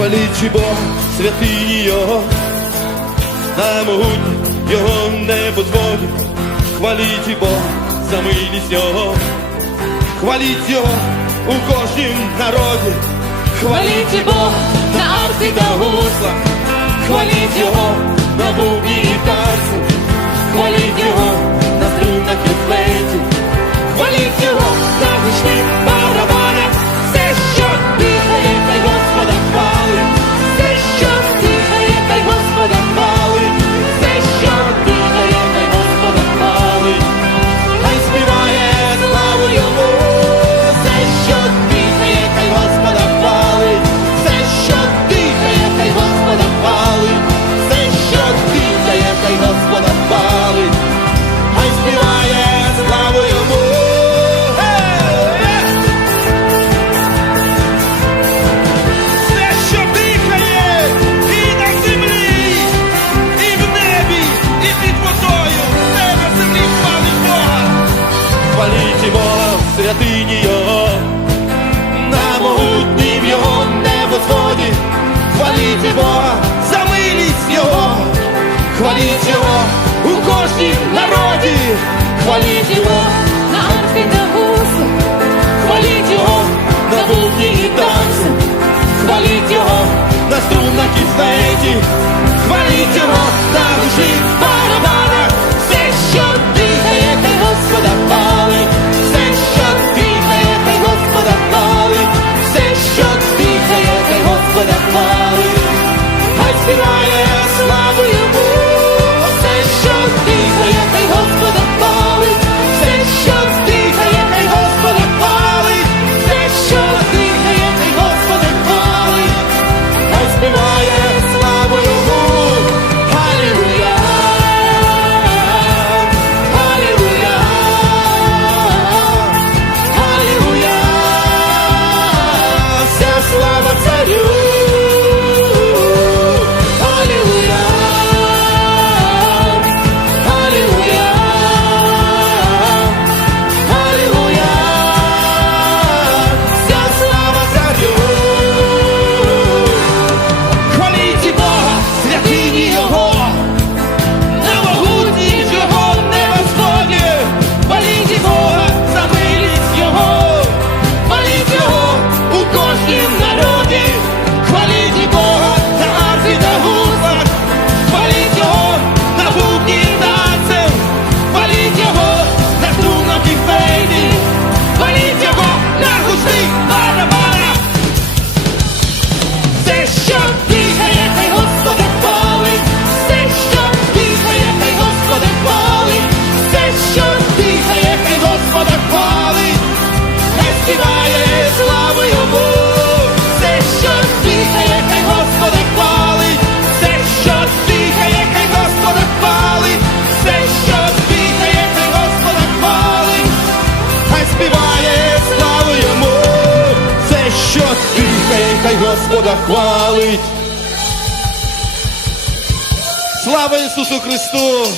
Хвалічі Бог, святий Його, на могутні Його небо зводить, хваліть Бог, за милість Його, хваліть Його у кожнім народі, хваліть Бог на арці та гусла, хваліть Його. Хваліть його у кожній народі, хваліть його. Господа хвалить. Слава Ісусу Христу!